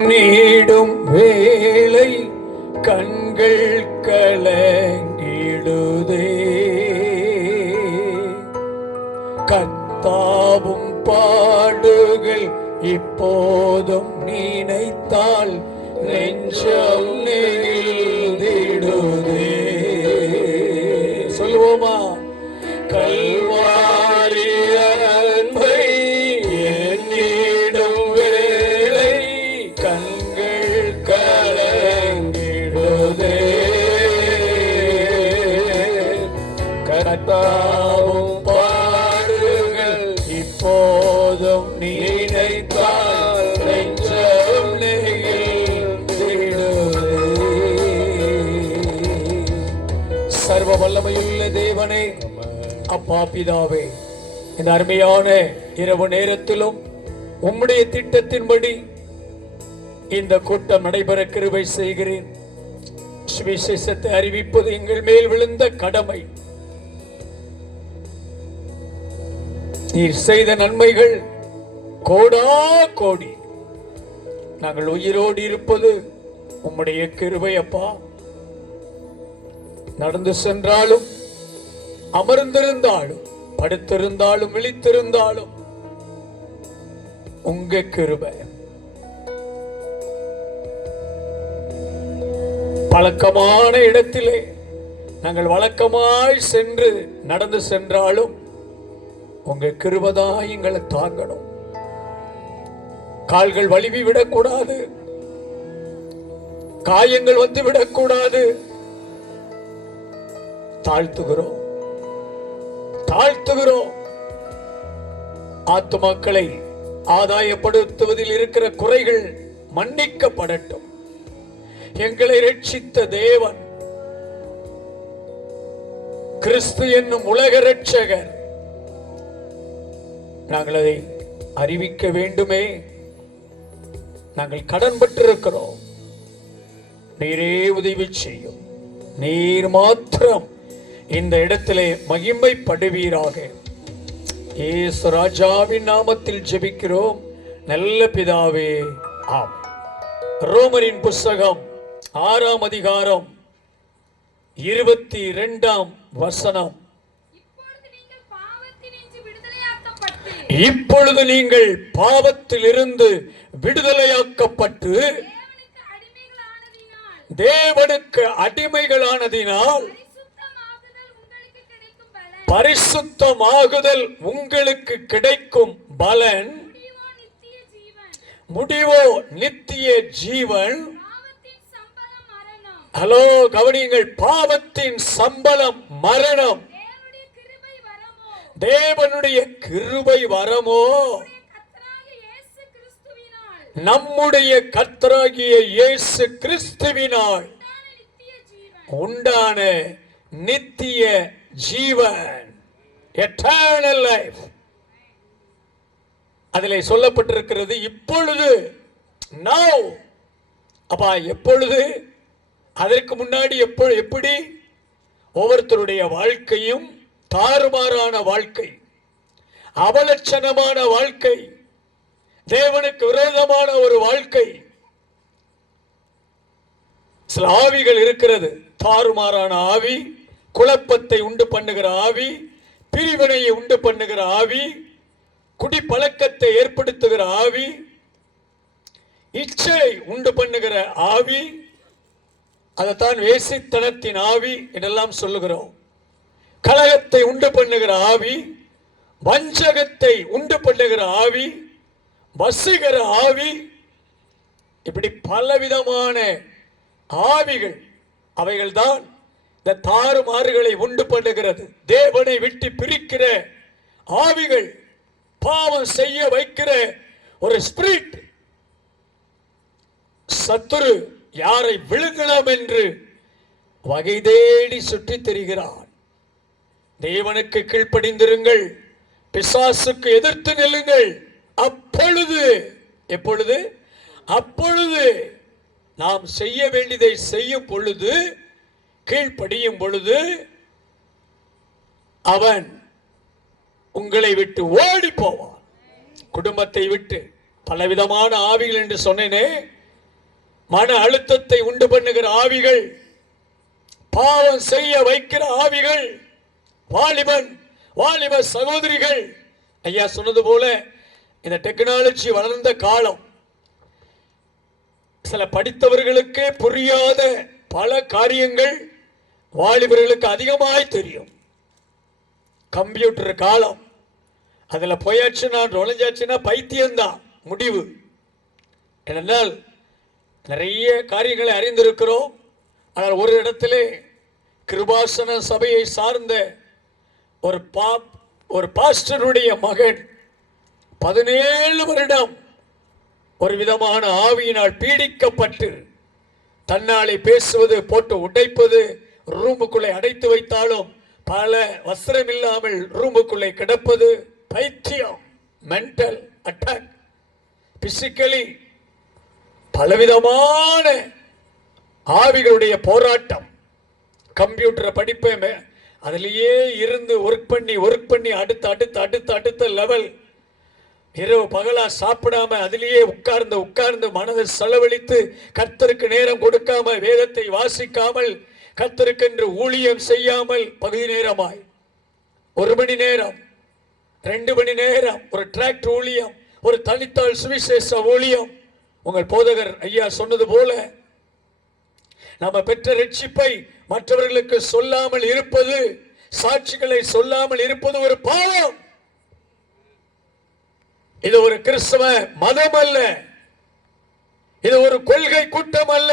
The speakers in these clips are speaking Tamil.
நீடும் வேளை கண்கள் கலங்கிடுதே, கர்த்தாவும் பாடுகள் இப்போதும் நினைத்தால் நெஞ்சம் நெகிழ்ந்திடுதே. சொல்லுவோமா? கல்வாரி அன்பை எண்ணிடும் வேளை கண்கள் கலங்கிடுதே, கர்த்தாவும் பாடுகள் இப்போதும் நினைத்தால் நெஞ்சம் நெகிழ்ந்திடுதே. சர்வ வல்லமையுள்ள தேவனே, அப்பா பிதாவே, இந்த அருமையான இரவு நேரத்திலும் உம்முடைய திட்டத்தின்படி இந்த கூட்டம் நடைபெற கிருபை செய்கிறேன். சுவிசேஷத்தை அறிவிப்பது எங்கள் மேல் விழுந்த கடமை. நீர் செய்த நன்மைகள் கோடா கோடி. நாங்கள் உயிரோடு இருப்பது உம்முடைய கிருபை அப்பா. நடந்து சென்றாலும், அமர்ந்திருந்தாலும், படுத்திருந்தாலும், விழித்திருந்தாலும் உங்க கிருபை. பழக்கமான இடத்திலே நாங்கள் வழக்கமாய் சென்று நடந்து சென்றாலும் உங்க கிருபைதான் எங்களை தாங்கணும். கால்கள் வலிவி விடக்கூடாது, காயங்கள் வந்து விடக்கூடாது. தாழ்த்துகிறோம். ஆத்துமாக்களை ஆதாயப்படுத்துவதில் இருக்கிற குறைகள் மன்னிக்கப்படட்டும். எங்களை ரட்சித்த தேவன் கிறிஸ்து என்னும் உலக ரட்சகர், நாங்கள் அதை அறிவிக்க வேண்டுமே. நாங்கள் கடன்பட்டிருக்கிறோம். நீரே உதவி செய்யும். நீர் மாத்திரம் இந்த இடத்திலே மகிமைப்படுவீராக. இயேசு ராஜாவின் நாமத்தில் ஜெபிக்கிறோம் நல்ல பிதாவே, ஆம். ரோமரின் புஸ்தகம் 6ஆம் அதிகாரம் 22ஆம் வசனம். இப்பொழுது நீங்கள் பாவத்திலிருந்து விடுதலையாக்கப்பட்டு தேவனுக்கு அடிமைகளானதினால் பரிசுத்தமாகுதல் உங்களுக்கு கிடைக்கும் பலன், முடிவோ நித்திய ஜீவன். ஹலோ, கவனியுங்கள். பாவத்தின் சம்பளம் மரணம், தேவனுடைய கிருபை வரமோ நம்முடைய கர்த்தராகிய இயேசு கிறிஸ்துவினால் உண்டான நித்திய ஜீவன், எட்டர்னல் லைஃப். அதிலே சொல்லப்பட்டிருக்கிறது இப்பொழுது. now. அப்பா, எப்பொழுது? அதற்கு முன்னாடி எப்படி? ஒவ்வொருத்தருடைய வாழ்க்கையும் தாறுமாறான வாழ்க்கை, அவலட்சணமான வாழ்க்கை, தேவனுக்கு விரோதமான ஒரு வாழ்க்கை. சில ஆவிகள் இருக்கிறது. தாறுமாறான ஆவி, குழப்பத்தை உண்டு பண்ணுகிற ஆவி, பிரிவினையை உண்டு பண்ணுகிற ஆவி, குடிப்பழக்கத்தை ஏற்படுத்துகிற ஆவி, இச்சை உண்டு பண்ணுகிற ஆவி, அதைத்தான் வேசித்தனத்தின் ஆவி என்றெல்லாம் சொல்லுகிறோம். கலகத்தை உண்டு பண்ணுகிற ஆவி, வஞ்சகத்தை உண்டு பண்ணுகிற ஆவி, வசிக்கிற ஆவி, இப்படி பலவிதமான ஆவிகள். அவைகள்தான் இந்த தாறுமாறுகளை உண்டு பண்ணுகிறது. தேவனை விட்டு பிரிக்கிற ஆவிகள், பாவம் செய்ய வைக்கிற ஒரு ஸ்பிரிட். சத்துரு யாரை விழுங்கலாம் என்று வகை தேடி சுற்றி திரிகிறான். தேவனுக்கு கீழ்ப்படிந்திருங்கள், பிசாசுக்கு எதிர்த்து நில்லுங்கள். அப்பொழுது, எப்பொழுது? அப்பொழுது நாம் செய்ய வேண்டியதை செய்யும் பொழுது, கீழ்ப்படியும் பொழுது, அவன் உங்களை விட்டு ஓடி போவான். குடும்பத்தை விட்டு பலவிதமான ஆவிகள் என்று சொன்னேனே, மன அழுத்தத்தை உண்டு பண்ணுகிற ஆவிகள், பாவம் செய்ய வைக்கிற ஆவிகள், வாலிப சகோதரிகள். ஐயா சொன்னது போல இந்த டெக்னாலஜி வளர்ந்த காலம், சில படித்தவர்களுக்கே புரியாத பல காரியங்கள் வாலிபர்களுக்கு அதிகமாய் தெரியும். கம்ப்யூட்டர் காலம், அதுல போயாச்சுன்னா நுழைஞ்சாச்சுன்னா பைத்தியம்தான் முடிவு. ஏனென்றால் நிறைய காரியங்களை அறிந்திருக்கிறோம். ஆனால் ஒரு இடத்திலே கிருபாசன சபையை சார்ந்த ஒரு பாஸ்டருடைய மகன் 17 வருடம் ஒரு விதமான ஆவியினால் பீடிக்கப்பட்டு, தன்னாலே பேசுவது, போட்டு உடைப்பது, ரூமுக்குள்ளே அடைத்து வைத்தாலும் பல வஸ்திரம் இல்லாமல் ரூமுக்குள்ளே கிடப்பது, பைத்தியம், மென்டல் அட்டாக், பிசிக்கலி பலவிதமான ஆவிகளுடைய போராட்டம். கம்ப்யூட்டரை படிப்பேன், அதிலேயே இருந்து ஒர்க் பண்ணி அடுத்த லெவல், இரவு பகலா சாப்பிடாம அதிலேயே உட்கார்ந்து மனதை செலவழித்து, கர்த்தருக்கு நேரம் கொடுக்காம, வேதத்தை வாசிக்காமல், கர்த்தருக்கென்று ஊழியம் செய்யாமல், பகுதி நேரமாய் 1 மணி நேரம் 2 மணி நேரம் ஒரு டிராக்ட் ஊழியம், ஒரு தனித்தாள் சுவிசேஷ ஊழியம். உங்கள் போதகர் ஐயா சொன்னது போல, நம்ம பெற்ற ரட்சிப்பை மற்றவர்களுக்கு சொல்லாமல் இருப்பது, சாட்சிகளை சொல்லாமல் இருப்பது ஒரு பாவம். இது ஒரு கிறிஸ்தவ மதம் அல்ல, இது ஒரு கொள்கை கூட்டம் அல்ல.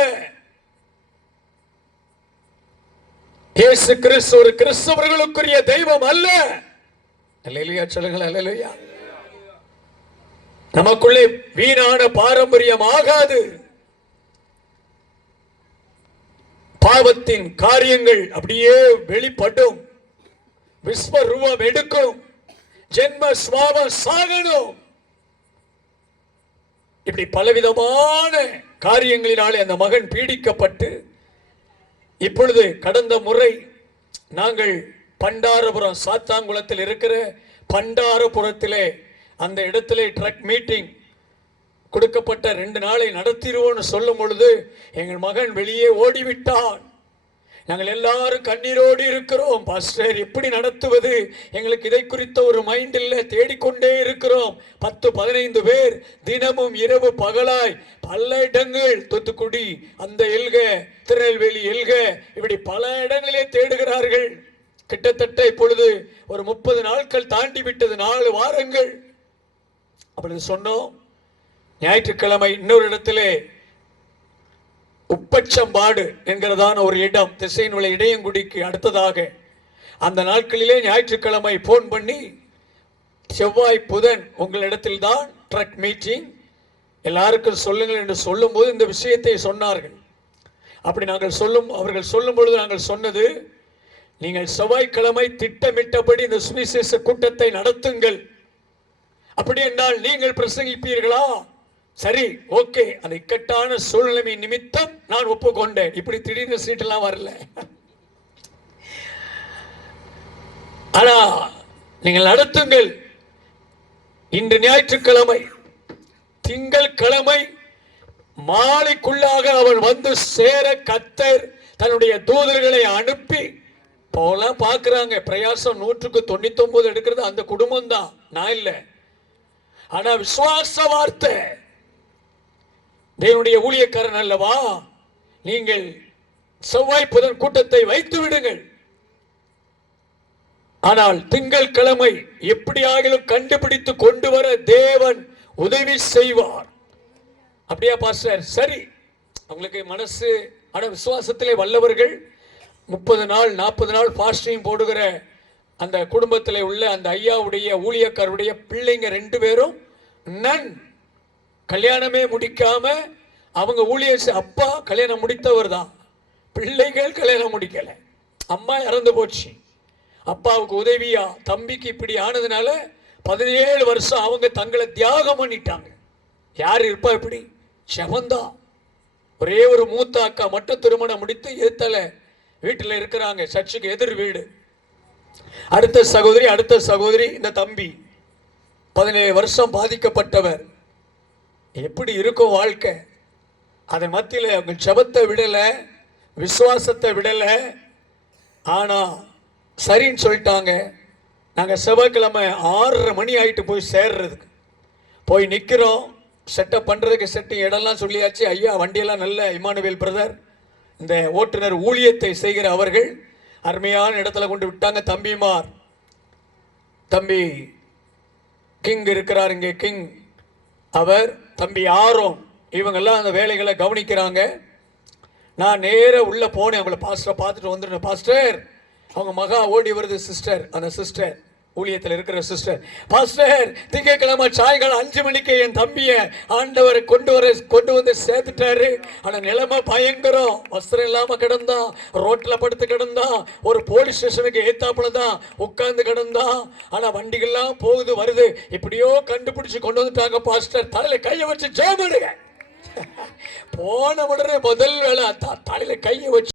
இயேசு கிறிஸ்து ஒரு கிறிஸ்தவர்களுக்குரிய தெய்வம் அல்ல. அல்லேலூயா சொல்லுங்கள், அல்லேலூயா. நமக்குள்ளே வீணான பாரம்பரியம் ஆகாது. பாவத்தின் காரியங்கள் அப்படியே வெளிப்படும், விஸ்வரூபம் எடுக்கும், ஜென்ம சுவாபம் சாகணும். இப்படி பலவிதமான காரியங்களினாலே அந்த மகன் பீடிக்கப்பட்டு, இப்பொழுது கடந்த முறை நாங்கள் பண்டாரபுரம் சாத்தாங்குளத்தில் இருக்கிற பண்டாரபுரத்திலே அந்த இடத்திலே ட்ரக் மீட்டிங் கொடுக்கப்பட்ட 2 நாளை நடத்திடுவோம்னு சொல்லும் பொழுது எங்கள் மகன் வெளியே ஓடிவிட்டான். நாங்கள் எல்லாரும் கண்ணீரோடு இருக்கிறோம். பாஸ்டர் எப்படி நடத்துவது, எங்களுக்கு இதை குறித்த ஒரு மைண்ட் இல்லை, தேடிக்கொண்டே இருக்கிறோம். 10-15 பேர் தினமும் இரவு பகலாய் பல இடங்கள், தூத்துக்குடி, அந்த எல்க, திருநெல்வேலி எல்க, இப்படி பல இடங்களிலே தேடுகிறார்கள். கிட்டத்தட்ட இப்பொழுது ஒரு 30 நாட்கள் தாண்டி விட்டது, 4 வாரங்கள். அப்படி சொன்னோம். ஞாயிற்றுக்கிழமை இன்னொரு இடத்திலே உப்பச்சம்பாடு என்கிறதான ஒரு இடம், திசையினுள்ள இடையங்குடிக்கு அடுத்ததாக, அந்த நாட்களிலே ஞாயிற்றுக்கிழமை போன் பண்ணி, செவ்வாய் புதன் உங்களிடத்தில் தான் ட்ரக் மீட்டிங், எல்லாருக்கும் சொல்லுங்கள் என்று சொல்லும் போது இந்த விஷயத்தை சொன்னார்கள். அப்படி அவர்கள் சொல்லும் பொழுது நாங்கள் சொன்னது, நீங்கள் செவ்வாய்க்கிழமை திட்டமிட்டபடி இந்த சுவிசேஷ கூட்டத்தை நடத்துங்கள். அப்படி என்றால் நீங்கள் பிரசங்கிப்பீர்களா? சரி, ஓகே. அந்த இக்கட்டான சூழ்நிலை நிமித்தம் நான் ஒப்புக்கொண்டேன். இப்படி திடீர்னு சீட்டெல்லாம் வரல. ஆனா நீங்கள் நடத்துங்கள். இன்று ஞாயிற்றுக்கிழமை, திங்கட்கிழமை மாலைக்குள்ளாக அவள் வந்து சேர கர்த்தர் தன்னுடைய தூதர்களை அனுப்பி போலாம் பார்க்கிறாங்க. பிரயாசம் 199 எடுக்கிறது அந்த குடும்பம் தான், நான் இல்லை. ஆனா விசுவாச வார்த்தை, தேவனுடைய ஊழியக்காரன் அல்லவா, நீங்கள் செவ்வாய் புதன் கூட்டத்தை வைத்து விடுங்கள். ஆனால் திங்கட்கிழமை எப்படியாகிலும் கண்டுபிடித்து கொண்டு வர தேவன் உதவி செய்வார். அப்படியா பாஸ்டர்? சரி, அவங்களுக்கு மனசு. ஆனா விசுவாசத்திலே வல்லவர்கள் 30 நாள் 40 நாள் ஃபாஸ்டிங் போடுகிற அந்த குடும்பத்தில் உள்ள அந்த ஐயாவுடைய ஊழியக்காரருடைய பிள்ளைங்க 2 பேரும் நன் கல்யாணமே முடிக்காம, அவங்க ஊழியர் அப்பா கல்யாணம் முடித்தவர் தான், பிள்ளைகள் கல்யாணம் முடிக்கல, அம்மா இறந்து போச்சு. அப்பாவுக்கு உதவியா தம்பிக்கு இப்படி ஆனதுனால 17 வருஷம் அவங்க தங்களை தியாகம் பண்ணிட்டாங்க. யார் இருப்பா இப்படி? செவந்தா. ஒரே ஒரு மூத்த அக்கா மட்டும் திருமணம் முடித்து ஏத்தல வீட்டில் இருக்கிறாங்க, சர்ச்சுக்கு எதிர் வீடு. அடுத்த சகோதரி, இந்த தம்பி 17 வருஷம் பாதிக்கப்பட்டவர். எப்படி இருக்கும் வாழ்க்கை? அதன் மத்தியில் அவங்க ஜெபத்தை விடல, விசுவாசத்தை விடல. ஆனா சரின்னு சொல்லிட்டாங்க. நாங்கள் செவ்வாய்க்கிழமை 6:30 மணி ஆகிட்டு போய் சேர்றதுக்கு போய் நிற்கிறோம். செட்டப் பண்ணுறதுக்கு இடம்லாம் சொல்லியாச்சு. ஐயா வண்டியெல்லாம் நல்ல இமானுவேல் பிரதர், இந்த ஓட்டுநர் ஊழியத்தை செய்கிற அவர்கள் அருமையான இடத்துல கொண்டு விட்டாங்க. தம்பிமார், தம்பி கிங் இருக்கிறார் இங்கே, கிங் அவர், தம்பி ஆரோன், இவங்கெல்லாம் அந்த வேலைகளை கவனிக்கிறாங்க. நான் நேர உள்ள போனேன். அவங்கள பாஸ்டரை பார்த்துட்டு வந்துட்டேன். பாஸ்டர், அவங்க மகா ஓடி வருது. சிஸ்டர், அந்த சிஸ்டர் ஊழியத்தில் இருக்கிற சிஸ்டர், பாஸ்டர் திங்கட்கிழமை சாயங்காலம் 5 மணிக்கு என் தம்பியை ஆண்டவர் கொண்டு வந்து சேர்த்துட்டாரு. ஆனா நிலைமை பயங்கரம். வஸ்திரம் இல்லாம கிடந்தான், ரோட்ல படுத்து கிடந்தான், ஒரு போலீஸ் ஸ்டேஷனுக்கு ஏத்தாப்புல தான் உட்கார்ந்து கிடந்தான். ஆனா வண்டிகள்லாம் போகுது வருது, இப்படியோ கண்டுபிடிச்சு கொண்டு வந்துட்டாங்க. பாஸ்டர் தலையில கையை வச்சு ஜெபம் பண்ணுங்க. போன உடனே முதல் வேலை தலையில கையை வச்சு